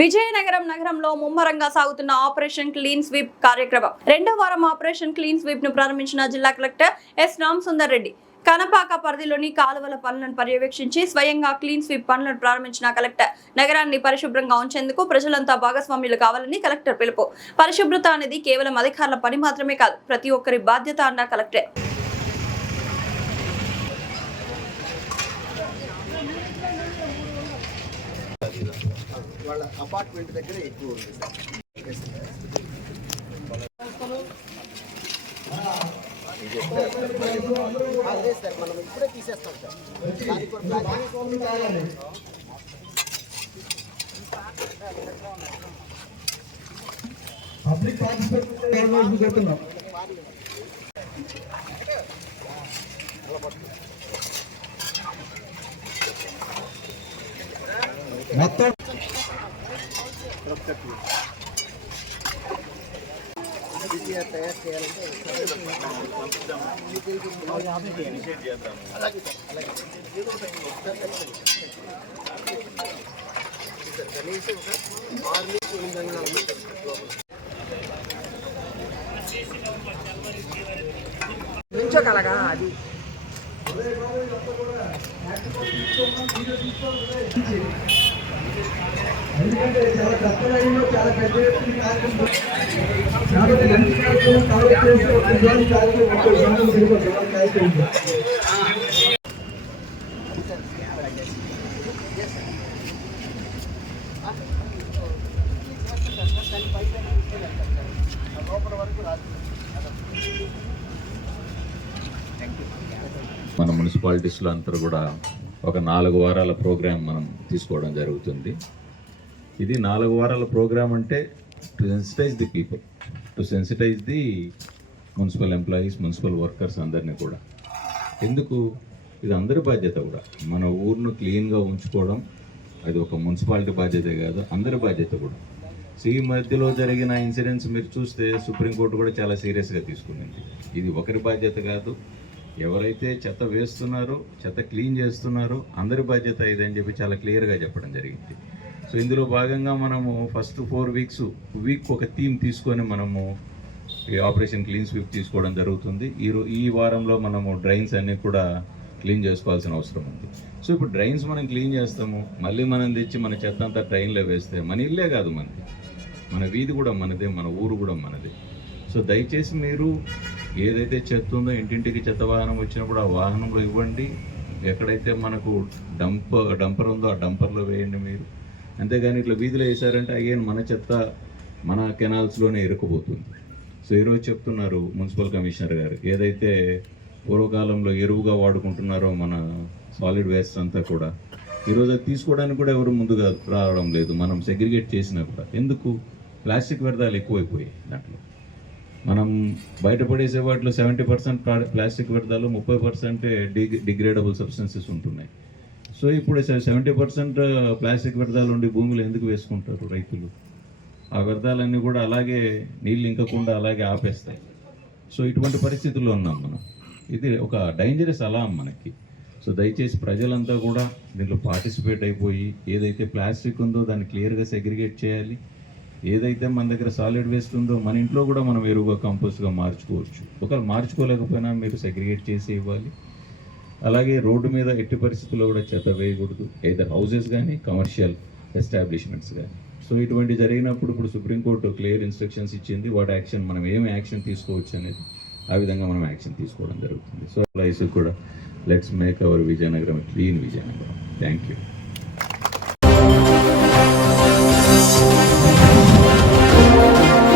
విజయనగరం నగరంలో ముమ్మరంగా సాగుతున్న ఆపరేషన్ క్లీన్ స్వీప్ కార్యక్రమం రెండో వారం ఆపరేషన్ క్లీన్ స్వీప్ ను ప్రారంభించిన జిల్లా కలెక్టర్ ఎస్ రామసుందర్ రెడ్డి కనపాక పరిధిలోని కాలువల పనులను పర్యవేక్షించి స్వయంగా క్లీన్ స్వీప్ పనులను ప్రారంభించిన కలెక్టర్ నగరాన్ని పరిశుభ్రంగా ఉంచేందుకు ప్రజలంతా భాగస్వామ్యులు కావాలని కలెక్టర్ పిలుపు. పరిశుభ్రత అనేది కేవలం అధికారుల పని మాత్రమే కాదు, ప్రతి ఒక్కరి బాధ్యత అన్న కలెక్టర్. వాళ్ళ అపార్ట్మెంట్ దగ్గర ఎక్కువ ఉంది సార్. మనం ఇప్పుడే తీసేస్తాం సార్. దానికి పబ్లిక్ పార్టిసిపేషన్ మొత్తం తయారు చేయాలంటే కనీసం ఒక 6 నుంచి 8 అంగళాల నుంచోగలగా అది ఎందుకంటే చాలా కష్టమైందో చాలా పెద్ద ఎత్తున కార్యక్రమం కాబట్టి మంచి కార్యక్రమం కవర్ చేస్తే ఒక కార్యక్రమం మన మున్సిపాలిటీస్లో అంతా కూడా ఒక 4 వారాల ప్రోగ్రాం మనం తీసుకోవడం జరుగుతుంది. ఇది 4 వారాల ప్రోగ్రామ్ అంటే to sensitise the people, to sensitise the municipal employees, municipal workers అందరినీ కూడా. ఎందుకు? ఇది అందరి బాధ్యత కూడా. మన ఊరును క్లీన్గా ఉంచుకోవడం అది ఒక మున్సిపాలిటీ బాధ్యతే కాదు, అందరి బాధ్యత కూడా. సో ఈ మధ్యలో జరిగిన ఇన్సిడెంట్స్ మీరు చూస్తే సుప్రీంకోర్టు కూడా చాలా సీరియస్గా తీసుకునింది. ఇది ఒకరి బాధ్యత కాదు, ఎవరైతే చెత్త వేస్తున్నారో, చెత్త క్లీన్ చేస్తున్నారో అందరి బాధ్యత ఇదని చెప్పి చాలా క్లియర్గా చెప్పడం జరిగింది. సో ఇందులో భాగంగా మనము ఫస్ట్ 4 వీక్ ఒక థీమ్ తీసుకొని మనము ఈ ఆపరేషన్ క్లీన్ స్వీప్ తీసుకోవడం జరుగుతుంది. ఈ వారంలో మనము డ్రైన్స్ అన్నీ కూడా క్లీన్ చేసుకోవాల్సిన అవసరం ఉంది. సో ఇప్పుడు డ్రైన్స్ మనం క్లీన్ చేస్తాము, మళ్ళీ మనం తెచ్చి మన చెత్త అంతా ట్రైన్లో వేస్తే మన ఇల్లే కాదు మనది, మన వీధి కూడా మనదే, మన ఊరు కూడా మనదే. సో దయచేసి మీరు ఏదైతే చెత్త ఉందో ఇంటింటికి చెత్త వాహనం వచ్చినప్పుడు ఆ వాహనంలో ఇవ్వండి. ఎక్కడైతే మనకు డంపర్ ఉందో ఆ డంపర్లో వేయండి మీరు. అంతేగాని ఇట్లా వీధిలో వేసారంటే అగైన్ మన చెత్త మన కెనాల్స్లోనే ఇరుక్కుపోతుంది. సో ఈరోజు చెప్తున్నారు మున్సిపల్ కమిషనర్ గారు, ఏదైతే పూర్వకాలంలో ఎరువుగా వాడుకుంటున్నారో మన సాలిడ్ వేస్ట్ అంతా కూడా ఈరోజు అది తీసుకోవడానికి కూడా ఎవరు ముందుగా రావడం లేదు. మనం సెగ్రిగేట్ చేసినా కూడా ఎందుకు? ప్లాస్టిక్ వ్యర్థాలు ఎక్కువైపోయాయి. దాంట్లో మనం బయటపడేసే వాటిలో 70% ప్లాస్టిక్ వ్యర్థాలు, 30% డిగ్రేడబుల్ సబ్స్టెన్సెస్ ఉంటున్నాయి. సో ఇప్పుడు 70% ప్లాస్టిక్ వ్యర్థాలు ఉండి భూమిలో ఎందుకు వేసుకుంటారు రైతులు? ఆ వ్యర్థాలన్నీ కూడా అలాగే నీళ్ళు ఇంకకుండా అలాగే ఆపేస్తాయి. సో ఇటువంటి పరిస్థితుల్లో ఉన్నాం మనం. ఇది ఒక డేంజరస్ అలాం మనకి. సో దయచేసి ప్రజలంతా కూడా దీంట్లో పార్టిసిపేట్ అయిపోయి ఏదైతే ప్లాస్టిక్ ఉందో దాన్ని క్లియర్గా సెగ్రిగేట్ చేయాలి. ఏదైతే మన దగ్గర సాలిడ్ వేస్ట్ ఉందో మన ఇంట్లో కూడా మనం ఎరువుగా కంపోస్ట్గా మార్చుకోవచ్చు. ఒకవేళ మార్చుకోలేకపోయినా మీరు సెగ్రిగేట్ చేసి ఇవ్వాలి. అలాగే రోడ్డు మీద ఎట్టి పరిస్థితుల్లో కూడా చెత్త వేయకూడదు, ఏదర్ హౌసెస్ కానీ కమర్షియల్ ఎస్టాబ్లిష్మెంట్స్ కానీ. సో ఇటువంటి జరిగినప్పుడు ఇప్పుడు సుప్రీంకోర్టు క్లియర్ ఇన్స్ట్రక్షన్స్ ఇచ్చింది, వాటి యాక్షన్ మనం ఏమి యాక్షన్ తీసుకోవచ్చు అనేది ఆ విధంగా మనం యాక్షన్ తీసుకోవడం జరుగుతుంది. సో ఎంప్లాయీస్ కూడా let's make our Vizianagaram clean Vizianagaram. Thank you.